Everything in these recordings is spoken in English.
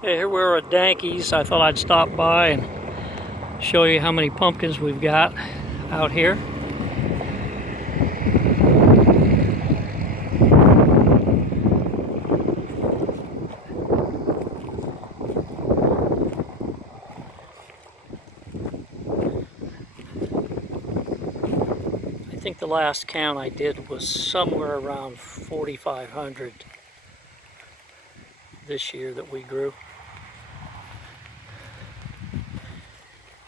Hey, here we're at Danke's. I thought I'd stop by and show you how many pumpkins we've got out here. I think the last count I did was somewhere around 4,500 this year that we grew.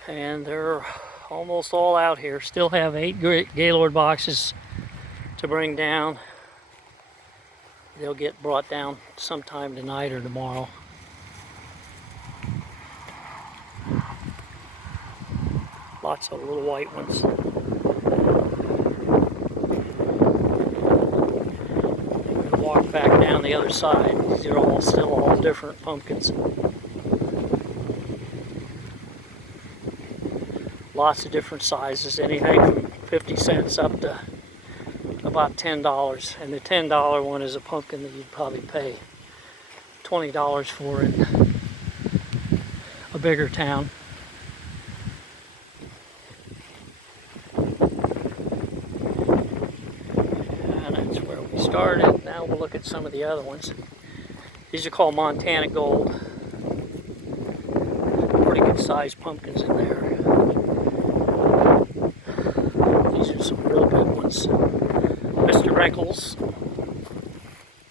And they're almost all out here. Still have 8 Gaylord boxes to bring down. They'll get brought down sometime tonight or tomorrow. Lots of little white ones. I'm gonna walk back down the other side. These are still all different pumpkins. Lots of different sizes, anything from 50 cents up to about $10. And the $10 one is a pumpkin that you'd probably pay $20 for in a bigger town. And that's where we started. Now we'll look at some of the other ones. These are called Montana Gold. Pretty good sized pumpkins in there. These are some real big ones. Mr. Wrinkles.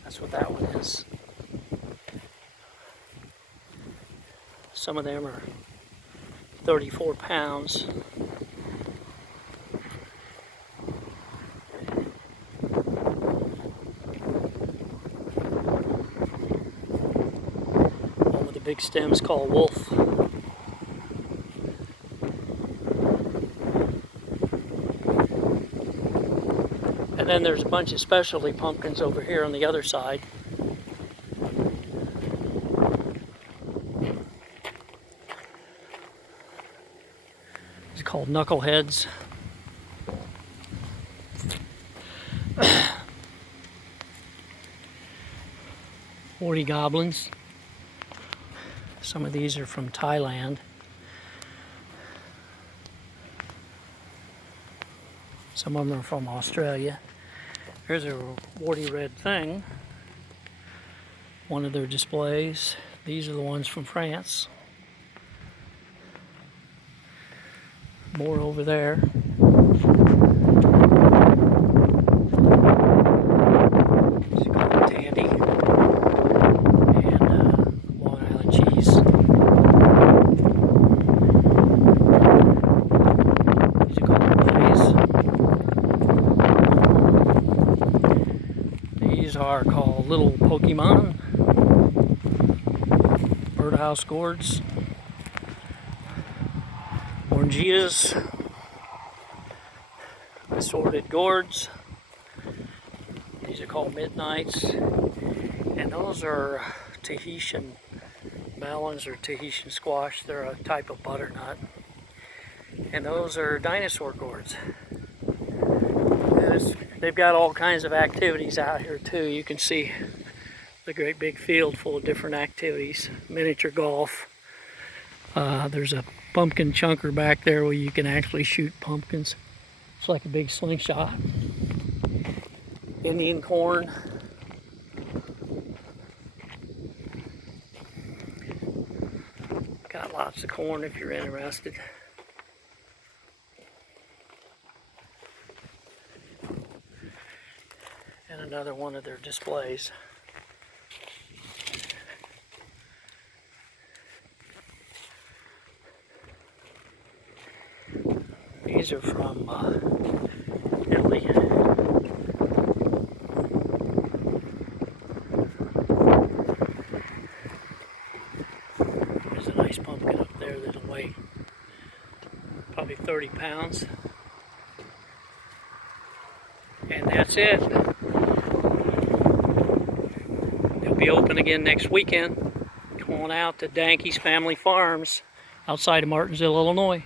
That's what that one is. Some of them are 34 pounds. One with the big stem is called Wolf. And then there's a bunch of specialty pumpkins over here on the other side. It's called Knuckleheads. Forty Goblins. Some of these are from Thailand. Some of them are from Australia. Here's a warty red thing. One of their displays. These are the ones from France. More over there. It's called Tandy. And Long Island cheese. These are called buffets. These are called Little Pokemon. Birdhouse gourds. Orangitas. Assorted gourds. These are called Midnights. And those are Tahitian melons or Tahitian squash. They're a type of butternut. And those are dinosaur gourds. They've got all kinds of activities out here too. You can see the great big field full of different activities. Miniature golf. There's a pumpkin chunker back there where you can actually shoot pumpkins. It's like a big slingshot. Indian corn. Got lots of corn if you're interested. And another one of their displays. These are from Italy. There's a nice pumpkin up there that'll weigh probably 30 pounds. And that's it. They'll be open again next weekend. Come on out to Dahnke Family Farms outside of Martinsville, Illinois.